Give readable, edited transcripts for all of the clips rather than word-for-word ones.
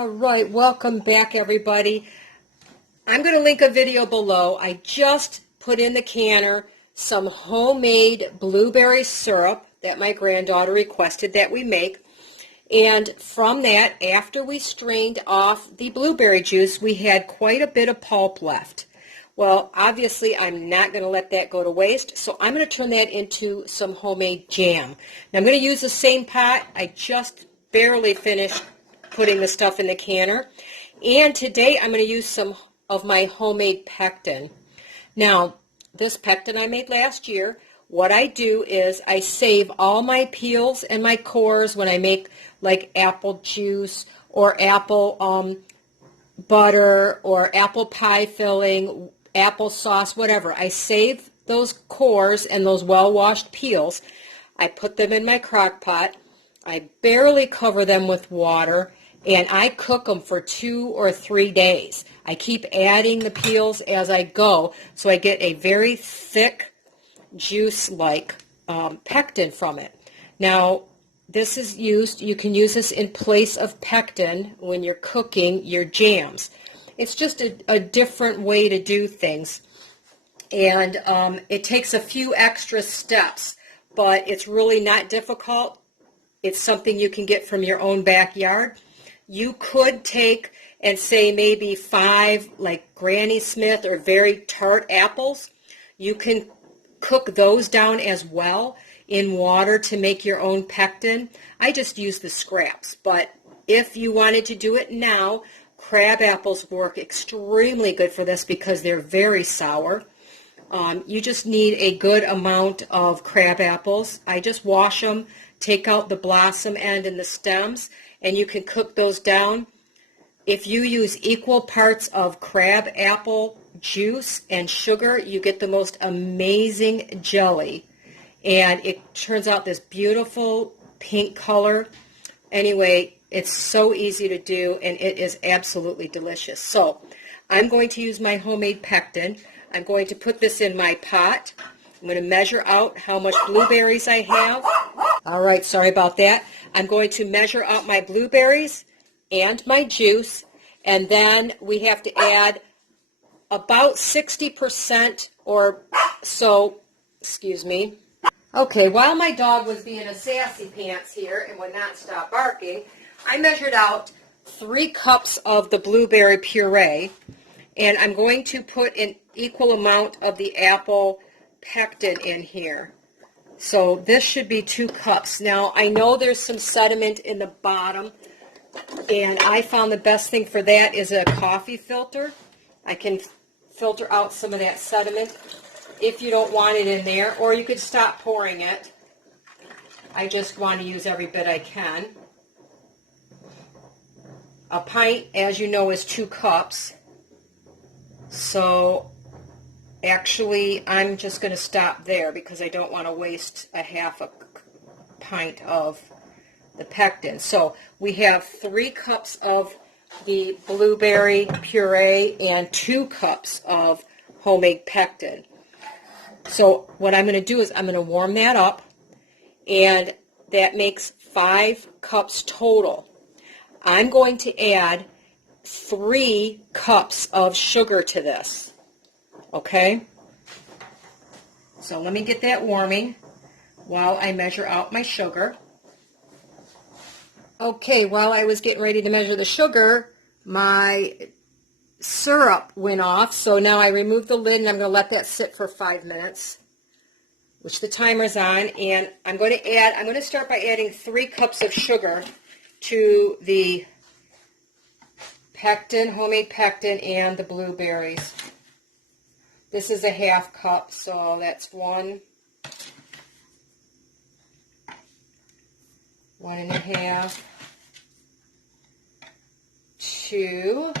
All right, welcome back everybody. I'm going to link a video below. I just put in the canner some homemade blueberry syrup that my granddaughter requested that we make. And from that, after we strained off the blueberry juice, we had quite a bit of pulp left. Well, obviously, I'm not going to let that go to waste, so I'm going to turn that into some homemade jam. Now, I'm going to use the same pot. I just barely finished putting the stuff in the canner. And today, I'm going to use some of my homemade pectin. Now, this pectin I made last year, what I do is I save all my peels and my cores when I make like apple juice or apple butter or apple pie filling, applesauce, whatever. I save those cores and those well-washed peels. I put them in my crock pot. I barely cover them with water, and I cook them for 2 or 3 days. I keep adding the peels as I go, so I get a very thick, juice-like pectin from it. Now, this is used, you can use this in place of pectin when you're cooking your jams. It's just a different way to do things. And it takes a few extra steps, but it's really not difficult. It's something you can get from your own backyard. You could take and say maybe 5 like Granny Smith or very tart apples. You can cook those down as well in water to make your own pectin. I just use the scraps, but if you wanted to do it now, crab apples work extremely good for this because they're very sour. You just need a good amount of crab apples. I just wash them, take out the blossom end and the stems, and you can cook those down. If you use equal parts of crab apple juice and sugar, you get the most amazing jelly. And it turns out this beautiful pink color. Anyway, it's so easy to do, and it is absolutely delicious. So I'm going to use my homemade pectin. I'm going to put this in my pot. I'm going to measure out how much blueberries I have. All right, sorry about that. I'm going to measure out my blueberries and my juice, and then we have to add about 60% or so, excuse me. Okay, while my dog was being a sassy pants here and would not stop barking, I measured out 3 cups of the blueberry puree, and I'm going to put an equal amount of the apple pectin in here. So this should be 2 cups. Now, I know there's some sediment in the bottom, and I found the best thing for that is a coffee filter. I can filter out some of that sediment if you don't want it in there, or you could stop pouring it. I just want to use every bit I can. A pint, as you know, is 2 cups. So actually, I'm just going to stop there because I don't want to waste a half a pint of the pectin. So we have 3 cups of the blueberry puree and 2 cups of homemade pectin. So what I'm going to do is I'm going to warm that up, and that makes 5 cups total. I'm going to add 3 cups of sugar to this. Okay? So let me get that warming while I measure out my sugar. Okay, while I was getting ready to measure the sugar, my syrup went off, so now I removed the lid and I'm going to let that sit for 5 minutes, which the timer's on, and I'm going to start by adding 3 cups of sugar to the pectin, homemade pectin, and the blueberries. This is a half cup, so that's 1, 1.5, 2,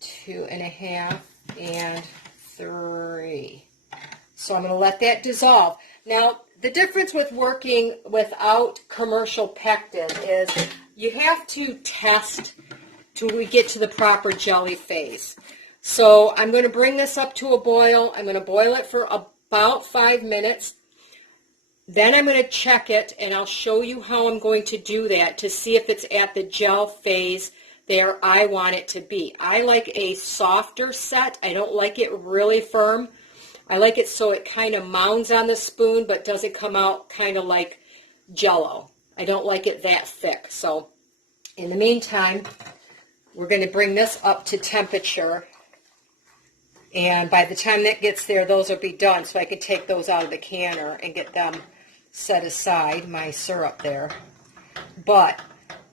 2.5, and 3. So I'm going to let that dissolve. Now, the difference with working without commercial pectin is you have to test till we get to the proper jelly phase. So I'm going to bring this up to a boil. I'm going to boil it for about 5 minutes. Then I'm going to check it, and I'll show you how I'm going to do that to see if it's at the gel phase there I want it to be. I like a softer set. I don't like it really firm. I like it so it kind of mounds on the spoon but doesn't come out kind of like Jell-O. I don't like it that thick. So in the meantime, we're going to bring this up to temperature. And by the time that gets there, those will be done, so I can take those out of the canner and get them set aside, my syrup there. But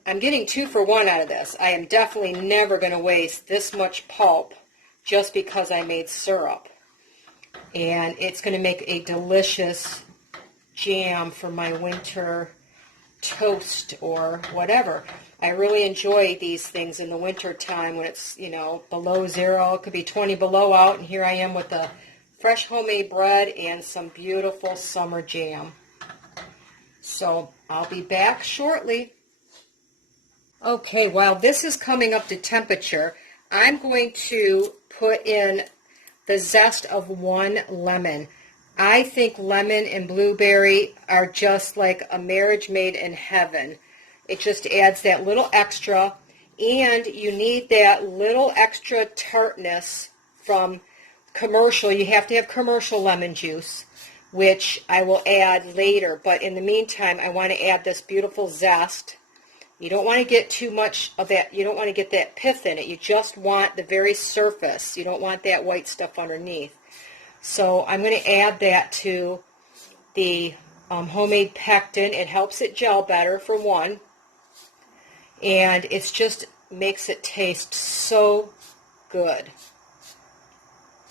I'm getting 2 for 1 out of this. I am definitely never going to waste this much pulp just because I made syrup. And it's going to make a delicious jam for my winter toast or whatever. I really enjoy these things in the winter time when it's, below 0. It could be 20 below out, and here I am with the fresh homemade bread and some beautiful summer jam. So I'll be back shortly. Okay, while this is coming up to temperature, I'm going to put in the zest of 1 lemon. I think lemon and blueberry are just like a marriage made in heaven. It just adds that little extra, and you need that little extra tartness from commercial. You have to have commercial lemon juice, which I will add later. But in the meantime, I want to add this beautiful zest. You don't want to get too much of that. You don't want to get that pith in it. You just want the very surface. You don't want that white stuff underneath. So I'm going to add that to the homemade pectin. It helps it gel better, for one. And it's just makes it taste so good.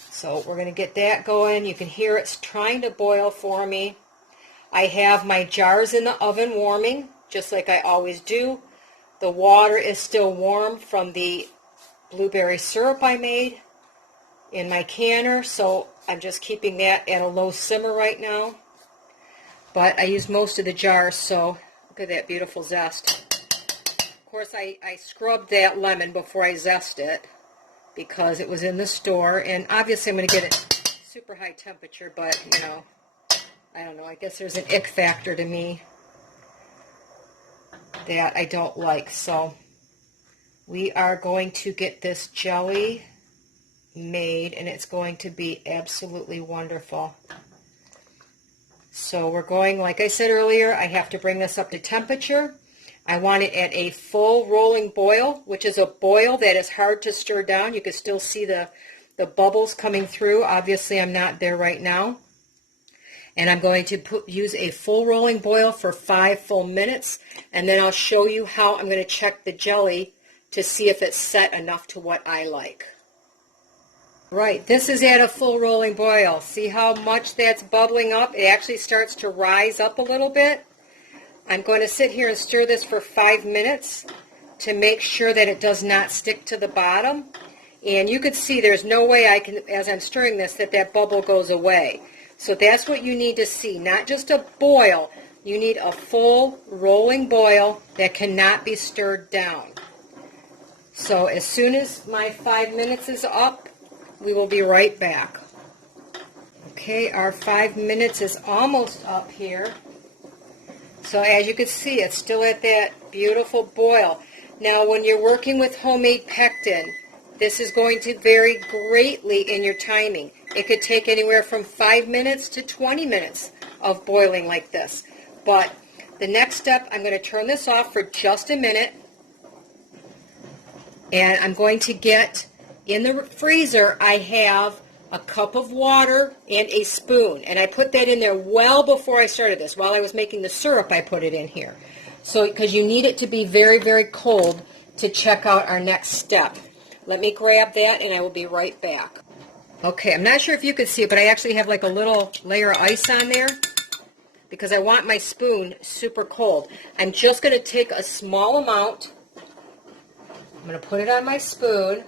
So we're going to get that going. You can hear it's trying to boil for me. I have my jars in the oven warming, just like I always do. The water is still warm from the blueberry syrup I made in my canner, so I'm just keeping that at a low simmer right now. But I use most of the jars, so look at that beautiful zest. Of course, I scrubbed that lemon before I zest it because it was in the store, and obviously I'm going to get it super high temperature, but, I don't know, I guess there's an ick factor to me that I don't like. So we are going to get this jelly made, and it's going to be absolutely wonderful. So we're going, like I said earlier, I have to bring this up to temperature. I want it at a full rolling boil, which is a boil that is hard to stir down. You can still see the bubbles coming through. Obviously, I'm not there right now. And I'm going to use a full rolling boil for 5 full minutes, and then I'll show you how I'm going to check the jelly to see if it's set enough to what I like. Right, this is at a full rolling boil. See how much that's bubbling up? It actually starts to rise up a little bit. I'm going to sit here and stir this for 5 minutes to make sure that it does not stick to the bottom. And you can see there's no way I can, as I'm stirring this, that bubble goes away. So that's what you need to see, not just a boil. You need a full rolling boil that cannot be stirred down. So as soon as my 5 minutes is up, we will be right back. Okay, our 5 minutes is almost up here. So as you can see, it's still at that beautiful boil. Now, when you're working with homemade pectin, this is going to vary greatly in your timing. It could take anywhere from 5 minutes to 20 minutes of boiling like this. But the next step, I'm going to turn this off for just a minute. And I'm going to get, in the freezer, I have a cup of water and a spoon. And I put that in there well before I started this. While I was making the syrup, I put it in here. So, because you need it to be very, very cold to check out our next step. Let me grab that and I will be right back. Okay, I'm not sure if you can see it, but I actually have like a little layer of ice on there because I want my spoon super cold. I'm just going to take a small amount. I'm going to put it on my spoon.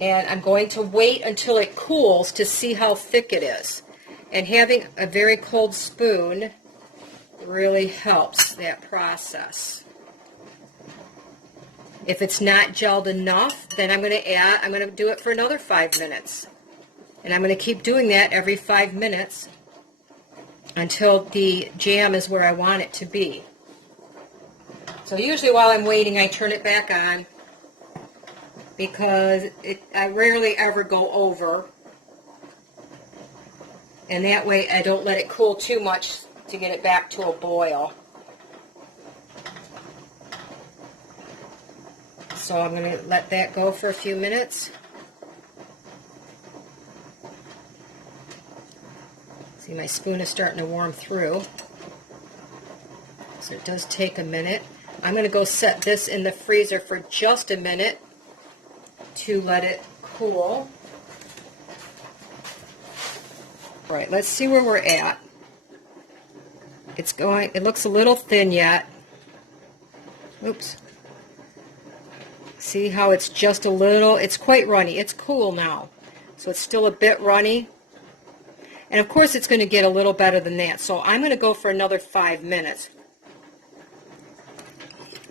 And I'm going to wait until it cools to see how thick it is. And having a very cold spoon really helps that process. If it's not gelled enough, then I'm going to do it for another 5 minutes. And I'm going to keep doing that every 5 minutes until the jam is where I want it to be. So usually while I'm waiting, I turn it back on because I rarely ever go over. And that way I don't let it cool too much to get it back to a boil. So I'm going to let that go for a few minutes. See, my spoon is starting to warm through. So it does take a minute. I'm going to go set this in the freezer for just a minute to let it cool. All right, let's see where we're at. It looks a little thin yet. Oops. See how it's just a little, it's quite runny. It's cool now. So it's still a bit runny. And of course it's going to get a little better than that. So I'm going to go for another 5 minutes,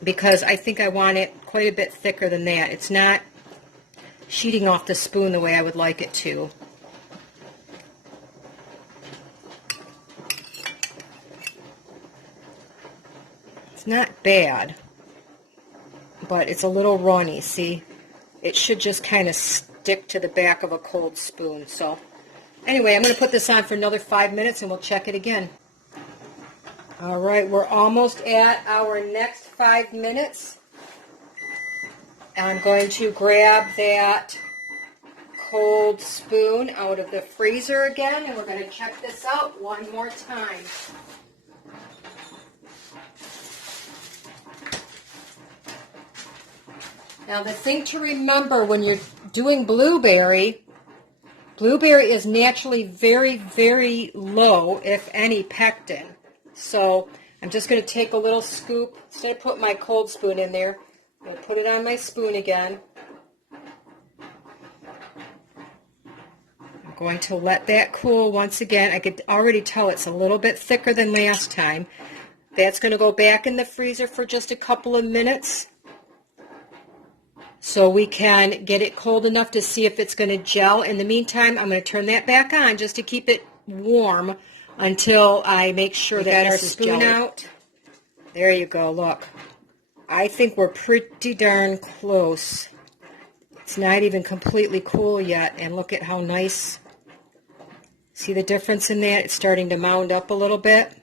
because I think I want it quite a bit thicker than that. It's not sheeting off the spoon the way I would like it to. It's not bad, but it's a little runny, see? It should just kind of stick to the back of a cold spoon. So anyway, I'm going to put this on for another 5 minutes and we'll check it again. All right, we're almost at our next 5 minutes. I'm going to grab that cold spoon out of the freezer again, and we're going to check this out one more time. Now the thing to remember when you're doing blueberry is naturally very, very low, if any, pectin. So I'm just going to take a little scoop. Instead of putting my cold spoon in there, I'm going to put it on my spoon again. I'm going to let that cool once again. I could already tell it's a little bit thicker than last time. That's going to go back in the freezer for just a couple of minutes, so we can get it cold enough to see if it's going to gel. In the meantime, I'm going to turn that back on just to keep it warm until I make sure that this is spoon out. There you go, look. I think we're pretty darn close. It's not even completely cool yet, and look at how nice. See the difference in that? It's starting to mound up a little bit.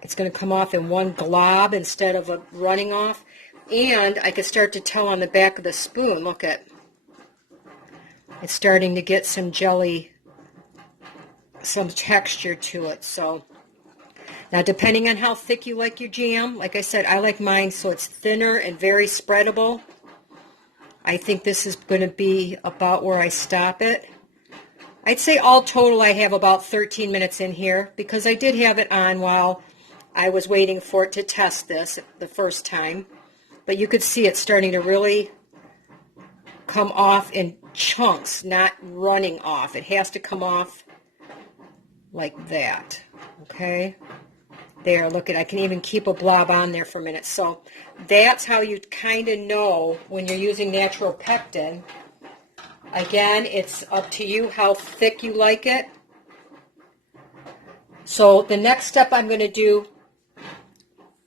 It's going to come off in one glob instead of running off. And I could start to tell on the back of the spoon, look at, it's starting to get some jelly, some texture to it. So now, depending on how thick you like your jam, like I said, I like mine so it's thinner and very spreadable. I think this is going to be about where I stop it. I'd say all total I have about 13 minutes in here, because I did have it on while I was waiting for it to test this the first time. But you could see it's starting to really come off in chunks, not running off. It has to come off like that, okay? There, look at, I can even keep a blob on there for a minute. So that's how you kind of know when you're using natural pectin. Again, it's up to you how thick you like it. So the next step I'm going to do,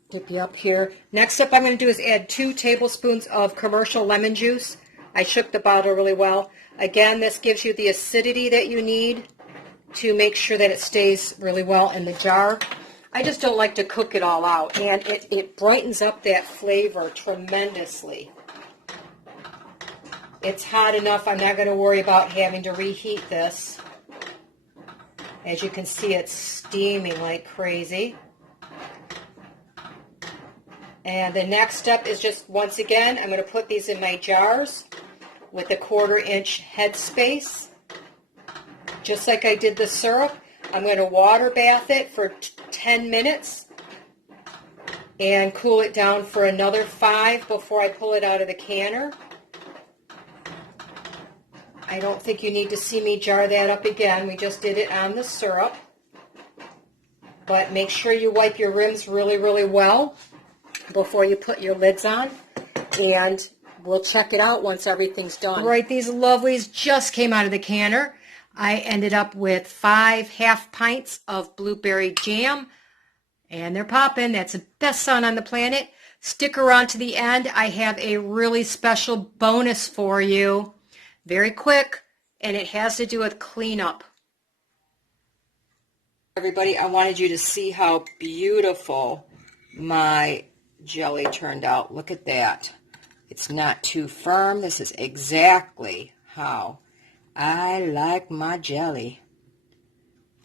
dip you up here. Next step I'm going to do is add 2 tablespoons of commercial lemon juice. I shook the bottle really well. Again, this gives you the acidity that you need to make sure that it stays really well in the jar. I just don't like to cook it all out, and it brightens up that flavor tremendously. It's hot enough. I'm not going to worry about having to reheat this. As you can see, it's steaming like crazy. And the next step is just, once again, I'm going to put these in my jars with a 1/4 inch head space. Just like I did the syrup, I'm going to water bath it for 10 minutes and cool it down for another 5 before I pull it out of the canner. I don't think you need to see me jar that up again. We just did it on the syrup. But make sure you wipe your rims really, really well before you put your lids on, and we'll check it out once everything's done. All right, these lovelies just came out of the canner. I ended up with 5 half pints of blueberry jam, and they're popping. That's the best sound on the planet. Stick around to the end. I have a really special bonus for you. Very quick, and it has to do with cleanup. Everybody, I wanted you to see how beautiful my jelly turned out. Look at that. It's not too firm. This is exactly how I like my jelly.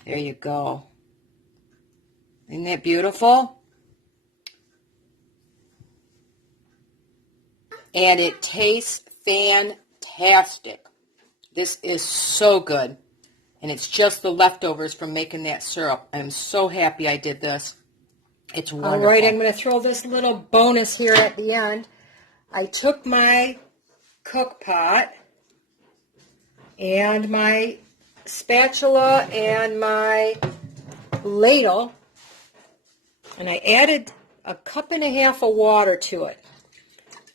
There you go. Isn't that beautiful? And it tastes fantastic. This is so good. And it's just the leftovers from making that syrup. I'm so happy I did this. It's wonderful. All right, I'm going to throw this little bonus here at the end. I took my cook pot and my spatula and my ladle, and I added a cup and a half of water to it.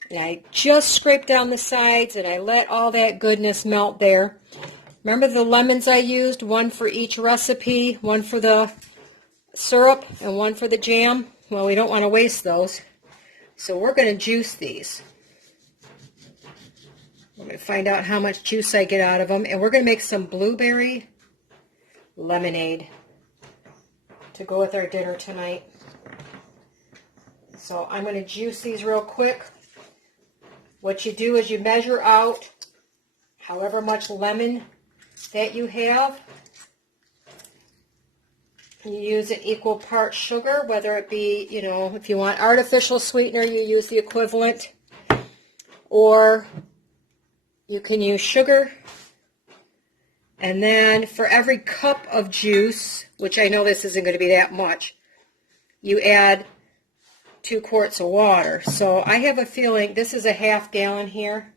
And I just scraped down the sides, and I let all that goodness melt there. Remember the lemons I used? One for each recipe, one for the syrup and one for the jam. Well, we don't want to waste those. So we're going to juice these. I'm going to find out how much juice I get out of them. And we're going to make some blueberry lemonade to go with our dinner tonight. So I'm going to juice these real quick. What you do is you measure out however much lemon that you have. You use an equal part sugar, whether it be, if you want artificial sweetener, you use the equivalent. Or you can use sugar. And then for every cup of juice, which I know this isn't going to be that much, you add 2 quarts of water. So I have a feeling this is a half gallon here,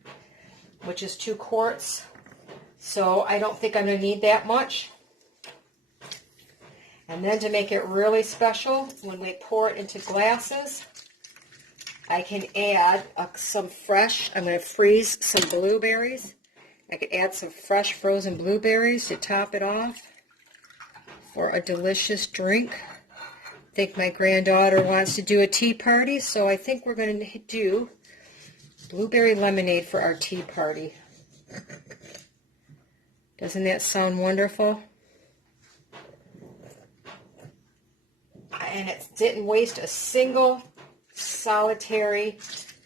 which is 2 quarts. So I don't think I'm going to need that much. And then to make it really special, when we pour it into glasses, I can add some fresh, I'm going to freeze some blueberries. I could add some fresh frozen blueberries to top it off for a delicious drink. I think my granddaughter wants to do a tea party, so I think we're going to do blueberry lemonade for our tea party. Doesn't that sound wonderful? And it didn't waste a single solitary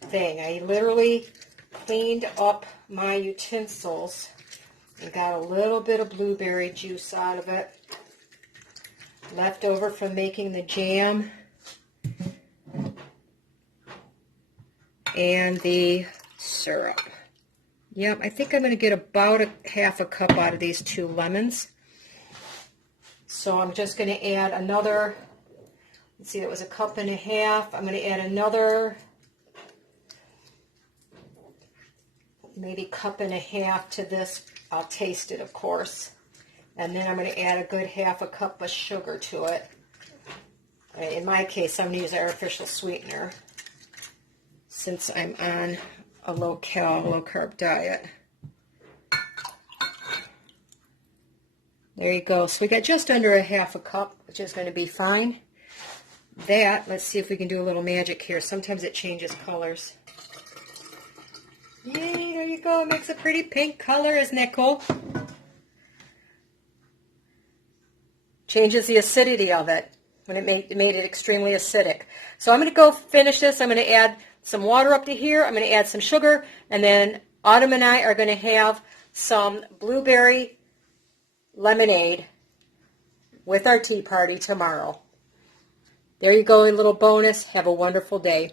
thing. I literally cleaned up my utensils and got a little bit of blueberry juice out of it, left over from making the jam and the syrup. Yep, I think I'm going to get about half a cup out of these 2 lemons. So I'm just going to add another, let's see, that was a cup and a half. I'm going to add another maybe cup and a half to this. I'll taste it, of course. And then I'm going to add a good half a cup of sugar to it. In my case, I'm going to use artificial sweetener since I'm on a low-cal, low-carb diet. There you go. So we got just under a half a cup, which is going to be fine. Let's see if we can do a little magic here. Sometimes it changes colors. Yay, there you go. It makes a pretty pink color. Isn't that cool? Changes the acidity of it when it made it extremely acidic. So I'm going to go finish this. I'm going to add some water up to here. I'm going to add some sugar. And then Autumn and I are going to have some blueberry lemonade with our tea party tomorrow. There you go, a little bonus. Have a wonderful day.